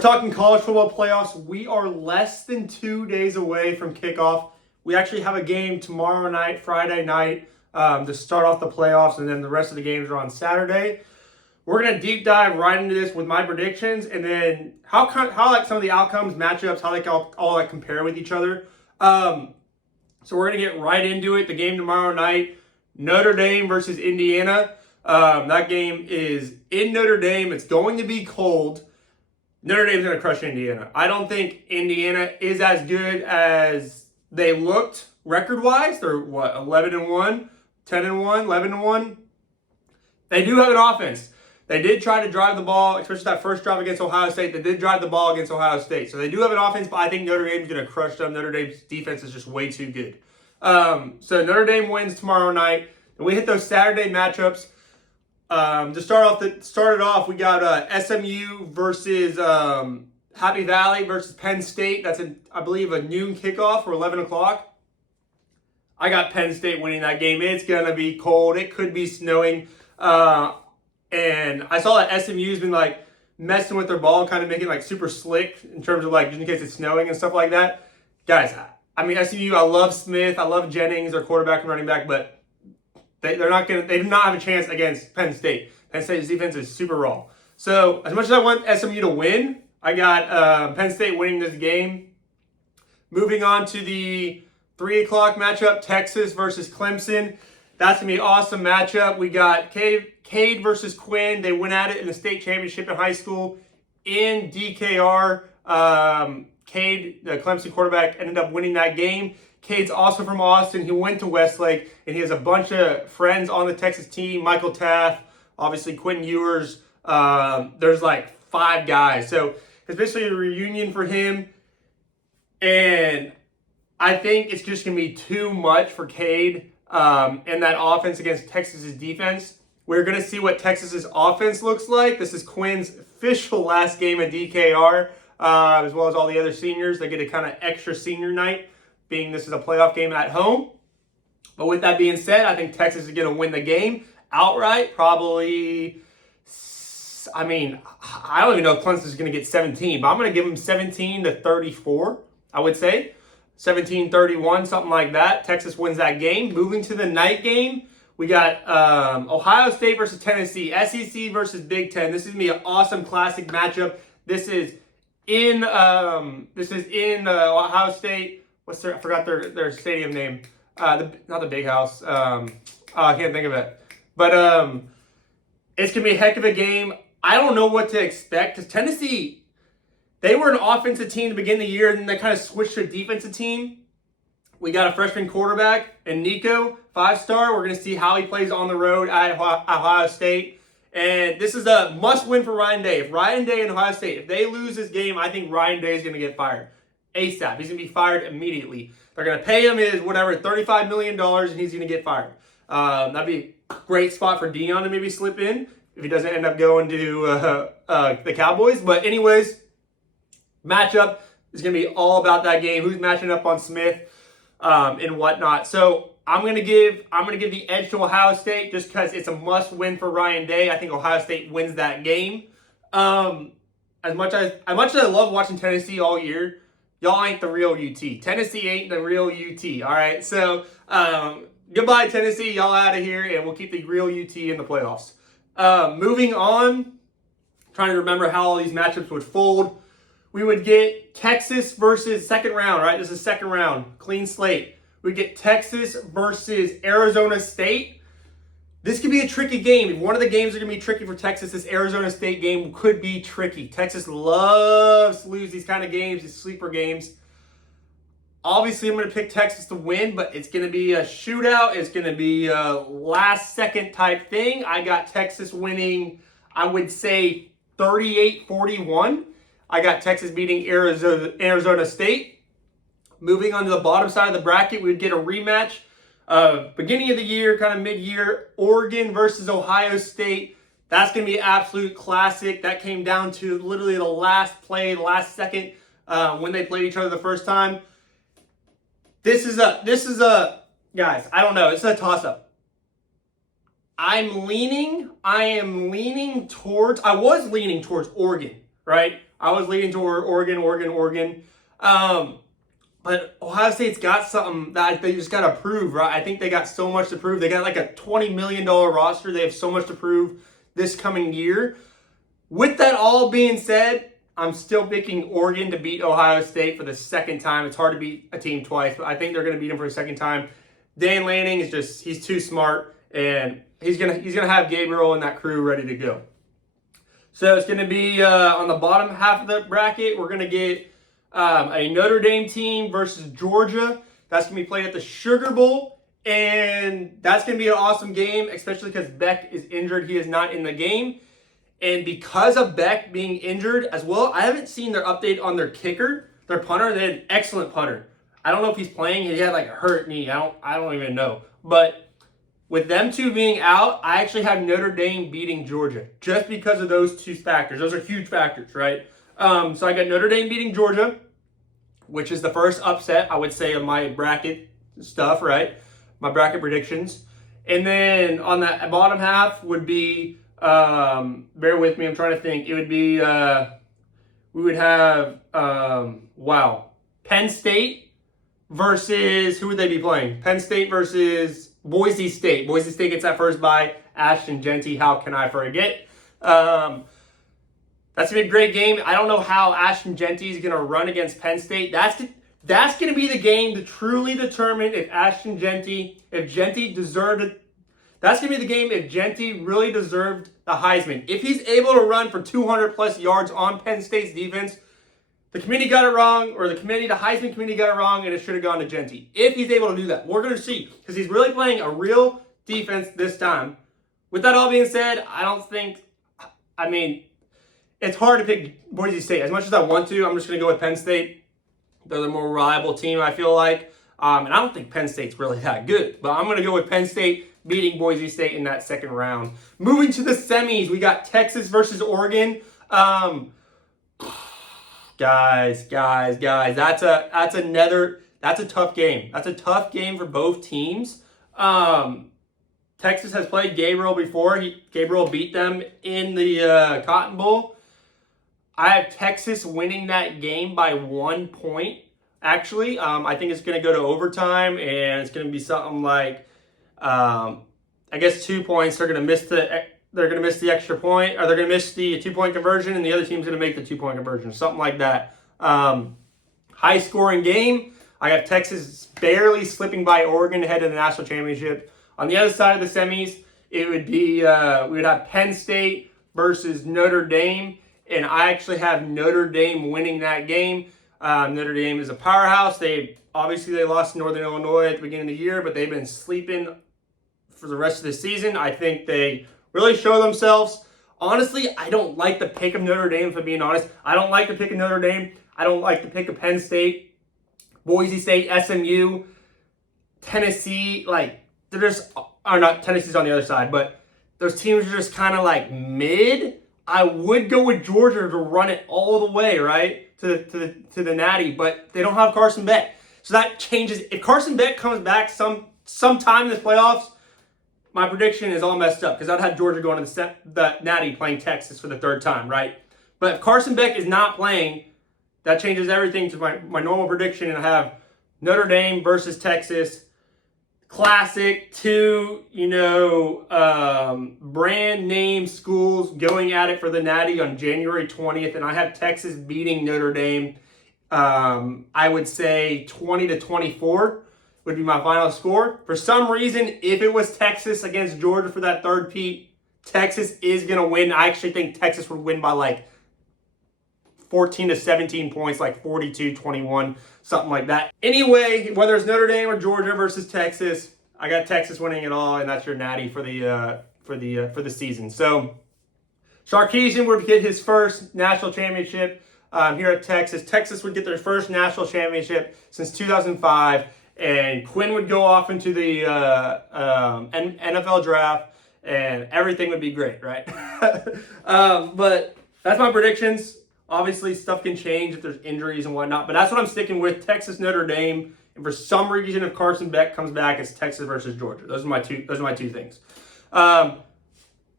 We're talking college football playoffs. We are less than 2 days away from kickoff. We actually have a game tomorrow night, Friday night, to start off the playoffs, and then the rest of the games are on Saturday. We're going to deep dive right into this with my predictions, and then how like some of the outcomes, matchups, how they all like compare with each other. So we're going to get right into it. The game tomorrow night, Notre Dame versus Indiana. That game is in Notre Dame. It's going to be cold. Notre Dame's going to crush Indiana. I don't think Indiana is as good as they looked record-wise. They're, 11-1, 10-1, 11-1. They do have an offense. They did try to drive the ball, especially that first drive against Ohio State. They did drive the ball against Ohio State. So they do have an offense, but I think Notre Dame's going to crush them. Notre Dame's defense is just way too good. So Notre Dame wins tomorrow night. And we hit those Saturday matchups. To start it off, we got SMU versus Happy Valley versus Penn State. That's, I believe, a noon kickoff or 11 o'clock. I got Penn State winning that game. It's going to be cold. It could be snowing. And I saw that SMU's been like messing with their ball, kind of making like super slick in terms of like just in case it's snowing and stuff like that. Guys, I mean, SMU, I love Smith. I love Jennings, their quarterback and running back, but they do not have a chance against Penn State. Penn State's defense is super raw. So as much as I want SMU to win, I got Penn State winning this game. Moving on to the 3 o'clock matchup, Texas versus Clemson. That's going to be an awesome matchup. We got Cade versus Quinn. They went at it in the state championship in high school in DKR. Cade, the Clemson quarterback, ended up winning that game. Cade's also from Austin. He went to Westlake, and he has a bunch of friends on the Texas team. Michael Taft, obviously Quentin Ewers. There's like 5 guys. So it's basically a reunion for him. And I think it's just going to be too much for Cade and that offense against Texas's defense. We're going to see what Texas's offense looks like. This is Quinn's official last game at DKR, as well as all the other seniors. They get a kind of extra senior night, being this is a playoff game at home. But with that being said, I think Texas is going to win the game outright. Probably, I mean, I don't even know if Clemson is going to get 17, but I'm going to give them 17-34, I would say. 17-31, something like that. Texas wins that game. Moving to the night game, we got Ohio State versus Tennessee, SEC versus Big Ten. This is going to be an awesome classic matchup. This is in Ohio State. I forgot their stadium name. Not the Big House. I can't think of it. But it's going to be a heck of a game. I don't know what to expect because Tennessee, they were an offensive team to begin the year, and then they kind of switched to a defensive team. We got a freshman quarterback in Nico, 5-star. We're going to see how he plays on the road at Ohio State. And this is a must-win for Ryan Day. If Ryan Day and Ohio State, if they lose this game, I think Ryan Day is going to get fired ASAP. He's going to be fired immediately. They're going to pay him his $35 million, and he's going to get fired. That'd be a great spot for Dion to maybe slip in if he doesn't end up going to the Cowboys. But anyways, matchup is going to be all about that game. Who's matching up on Smith and whatnot. So I'm going to give the edge to Ohio State just because it's a must-win for Ryan Day. I think Ohio State wins that game. As much as I love watching Tennessee all year, y'all ain't the real UT. Tennessee ain't the real UT, all right? So, goodbye, Tennessee. Y'all out of here, and we'll keep the real UT in the playoffs. Moving on, trying to remember how all these matchups would fold. We would get Texas versus second round, right? This is second round, clean slate. We get Texas versus Arizona State. This could be a tricky game. If one of the games are going to be tricky for Texas, this Arizona State game could be tricky. Texas loves to lose these kind of games, these sleeper games. Obviously, I'm going to pick Texas to win, but it's going to be a shootout. It's going to be a last-second type thing. I got Texas winning, I would say, 38-41. I got Texas beating Arizona State. Moving on to the bottom side of the bracket, we would get a rematch. Beginning of the year, kind of mid-year, Oregon versus Ohio State. That's going to be an absolute classic. That came down to literally the last play, the last second when they played each other the first time. This is a, guys, I don't know. It's a toss-up. I was leaning towards Oregon, right? I was leaning toward Oregon. But Ohio State's got something that they just got to prove, right? I think they got so much to prove. They got like a $20 million roster. They have so much to prove this coming year. With that all being said, I'm still picking Oregon to beat Ohio State for the second time. It's hard to beat a team twice, but I think they're going to beat them for a second time. Dan Lanning is just, he's too smart, and he's gonna have Gabriel and that crew ready to go. So it's going to be on the bottom half of the bracket. We're going to get a Notre Dame team versus Georgia. That's going to be played at the Sugar Bowl, and that's going to be an awesome game, especially because Beck is injured. He is not in the game. And because of Beck being injured as well, I haven't seen their update on their kicker, their punter. They had an excellent punter. I don't know if he's playing. He had like a hurt knee. I don't even know. But with them two being out, I actually have Notre Dame beating Georgia just because of those two factors. Those are huge factors, right? So I got Notre Dame beating Georgia, which is the first upset, I would say, of my bracket stuff, right? My bracket predictions. And then on the bottom half would be, bear with me, I'm trying to think. It would be, we would have, Penn State versus, who would they be playing? Penn State versus Boise State. Boise State gets that first bye. Ashton Jeanty, how can I forget? That's going to be a great game. I don't know how Ashton Jeanty is going to run against Penn State. That's going to be the game to truly determine if Jeanty deserved it. That's going to be the game if Jeanty really deserved the Heisman. If he's able to run for 200 plus yards on Penn State's defense, the committee got it wrong, or the Heisman committee got it wrong, and it should have gone to Jeanty. If he's able to do that, we're going to see, because he's really playing a real defense this time. With that all being said, it's hard to pick Boise State. As much as I want to, I'm just going to go with Penn State. They're the more reliable team, I feel like. And I don't think Penn State's really that good. But I'm going to go with Penn State beating Boise State in that second round. Moving to the semis, we got Texas versus Oregon. Guys, that's a tough game. That's a tough game for both teams. Texas has played Gabriel before. Gabriel beat them in the Cotton Bowl. I have Texas winning that game by 1 point. Actually, I think it's going to go to overtime, and it's going to be something like, 2 points. They're going to miss the extra point, or they're going to miss the 2-point conversion, and the other team's going to make the 2-point conversion, something like that. High scoring game. I have Texas barely slipping by Oregon ahead of the national championship. On the other side of the semis, it would be we would have Penn State versus Notre Dame. And I actually have Notre Dame winning that game. Notre Dame is a powerhouse. They lost to Northern Illinois at the beginning of the year, but they've been sleeping for the rest of the season. I think they really show themselves. Honestly, I don't like the pick of Notre Dame, if I'm being honest. I don't like the pick of Notre Dame. I don't like the pick of Penn State, Boise State, SMU, Tennessee. They're just, or not, Tennessee's on the other side, but those teams are just kind of like mid. I would go with Georgia to run it all the way, right, to the Natty, but they don't have Carson Beck. So that changes. If Carson Beck comes back sometime in the playoffs, my prediction is all messed up, because I'd have Georgia going to the Natty playing Texas for the third time, right? But if Carson Beck is not playing, that changes everything to my normal prediction, and I have Notre Dame versus Texas. Classic, two, brand name schools going at it for the Natty on January 20th, and I have Texas beating Notre Dame. I would say 20-24 would be my final score. For some reason, if it was Texas against Georgia for that third peat, Texas is going to win. I actually think Texas would win by 14-17 points, 42-21, something like that. Anyway, whether it's Notre Dame or Georgia versus Texas, I got Texas winning it all, and that's your Natty for the season. So Sarkisian would get his first national championship here at Texas. Texas would get their first national championship since 2005, and Quinn would go off into the NFL draft, and everything would be great, right? But that's my predictions. Obviously, stuff can change if there's injuries and whatnot, but that's what I'm sticking with, Texas, Notre Dame. And for some reason, if Carson Beck comes back, it's Texas versus Georgia. Those are my two things. Hey,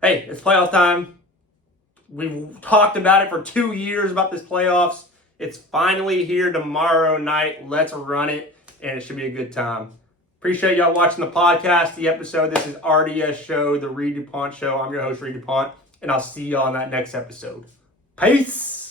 it's playoff time. We've talked about it for 2 years about this playoffs. It's finally here tomorrow night. Let's run it, and it should be a good time. Appreciate y'all watching the podcast, the episode. This is RDS Show, the Reed DuPont Show. I'm your host, Reed DuPont, and I'll see y'all in that next episode. Peace!